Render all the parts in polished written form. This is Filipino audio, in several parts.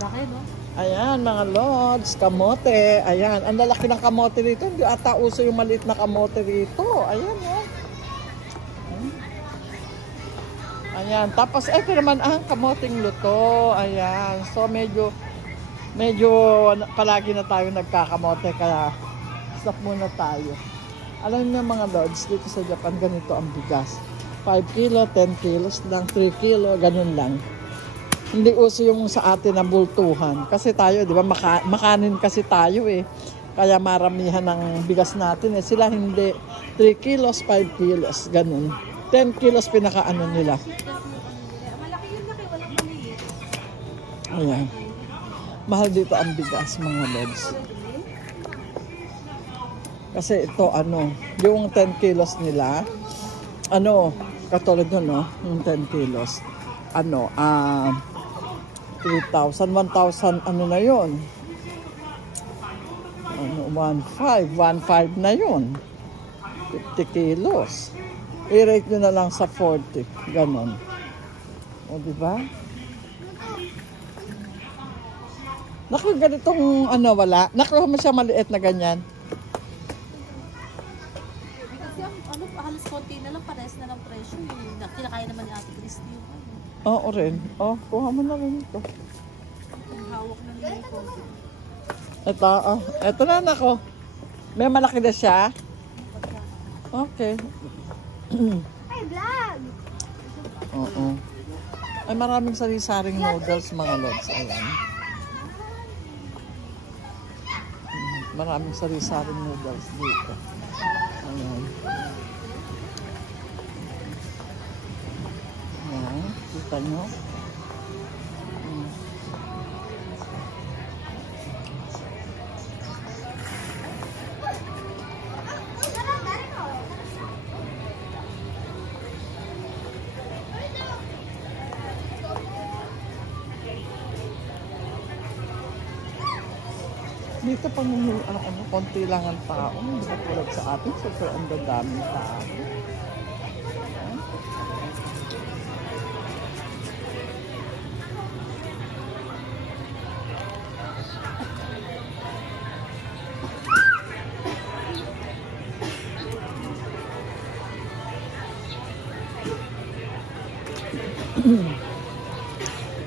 Laki, no? Ayan, mga lods, kamote. Ayan, ang lalaki ng kamote rito. Hindi ata uso yung maliit na kamote rito. Ayan, oh. Ayan, tapos ito naman ang kamoting luto. Ayan, so medyo palagi na tayo nagkakamote kaya stop muna tayo. Alam niyo mga lods, dito sa Japan ganito ang bigas. 5 kilo, 10 kilos lang, 3 kilo, ganun lang. Hindi uso yung sa atin na bultuhan. Kasi tayo, di ba, makanin kasi tayo eh. Kaya maramihan ng bigas natin eh. Sila hindi. 3 kilos, 5 kilos, ganun. 10 kilos pinakaano nila. Malaki yun, laki. Walang maliit. Ayan. Mahal dito ang bigas, mga lods. Kasi ito, yung 10 kilos nila, katulad nun, no? Yung 10 kilos, 3,000, 1,000, na yun? 1,500 na yun. 50 kilos. I-rate nyo na lang sa 40. Ganon. O, diba? Naku, ganitong, wala. Nakuha mo siya maliit na ganyan. Halos konti na lang, parehas na lang presyo. Kinakaya naman ni Ate Christy yung Oo rin. Kuha mo na rin ito. Ang hawak na nila yung konti. Ito na nako. May malaki na siya. Okay. Ay, vlog! Oo. Ay, maraming sari-saring noodles, mga lods. Ayan. Maraming sari-saring noodles dito. Ayan. Ayan. Kita nyo? Dito pang konti lang ang tao. Hindi ba tulad sa atin? Super ang daming tao.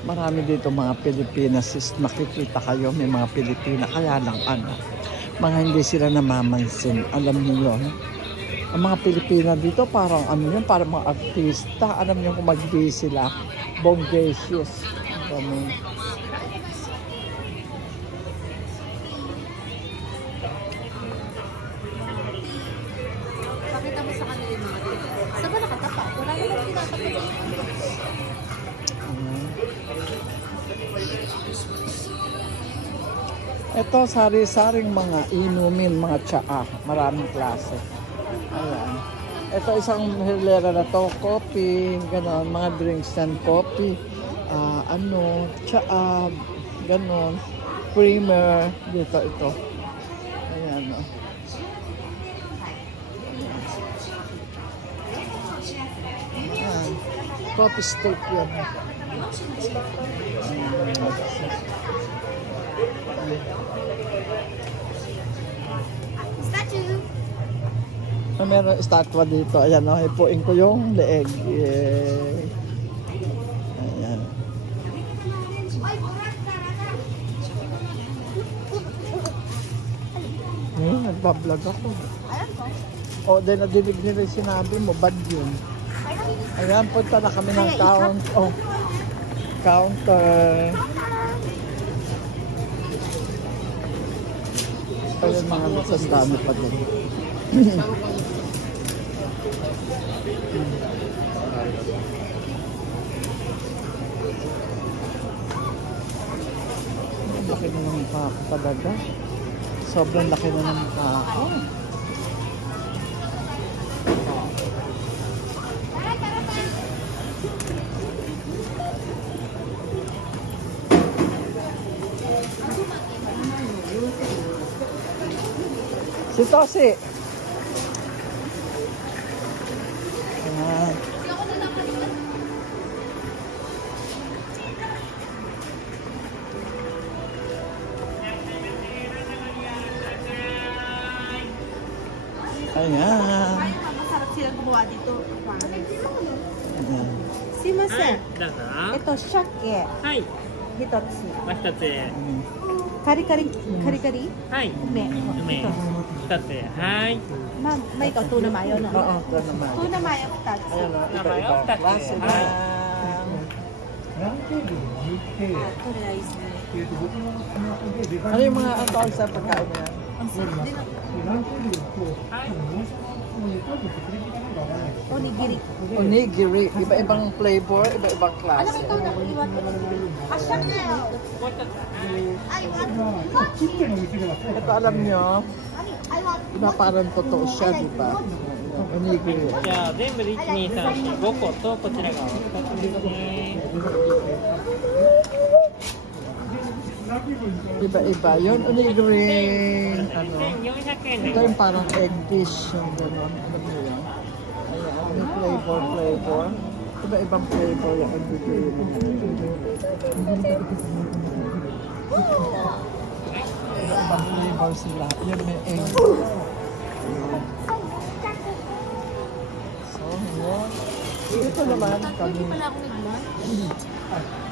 Marami dito mga Pilipinas, makikita kayo may mga Pilipina, kaya lang mga hindi sila namamansin. Alam niyo yun? Ang mga Pilipina dito parang parang mga artista. Alam niyo kung mag-base sila, bongacious. Ganun. Pakita mo sa kanila yung mga dito. Saan ba nakatapak? Wala naman tinatapak. Ito, sari-saring mga inumin, mga tsaa. Maraming klase. Ayan. Ito, isang hilera na to. Coffee, gano'n. Mga drinks and coffee. Tsaa, gano'n. Creamer. Dito, ito. Ayan, Ayan. Coffee steak yan. Statue! Meron estatwa dito. Ayan, hipuin ko yung leeg. Yay. Ayan. Nagbablog ako. Alam ko. Dahil nadinig nila yung sinabi mo, bad yun. Ayan, punta na kami ng counter. Ayun, mga nasa dami pa din. Laki na ng mukha ko talaga. Sobrang laki na ng mukha ko. Si Tosi. Ayan. Ayan. Masarap silang gumawa dito. Ayan. Simasen. どうぞ。 Shake. はい。 Dito. もう一つ。 Kari-kari. Kari-kari. はい。 Ume. 梅。一つ。はい。 Ma'am, may ito. Tuna mayo na. Oo, ito naman. Tuna mayo. Tatsu. Ayan o, iba-ibang klase lang. Ano yung mga ang tawag sa pagkain na yan? Onigiri. Onigiri. Iba-ibang flavor, iba-ibang klase. Ito na iwan. Ito alam nyo, iba parang totoo siya, di ba? Onigiri. じゃあ全部で1、2、3、4、5個とこちらが2つですね。 Iba-iba. Yun, onigiri. Ano? 1400円で Ito yung parang egg dish. Yung gano'n. Alam mo yun? Ayan. May flavor. Iba-ibang flavor yung onigiri. Iba-ibang flavor sila. Yun may egg. So, yun. Dito naman kami. Hindi pala ako nag-lunch.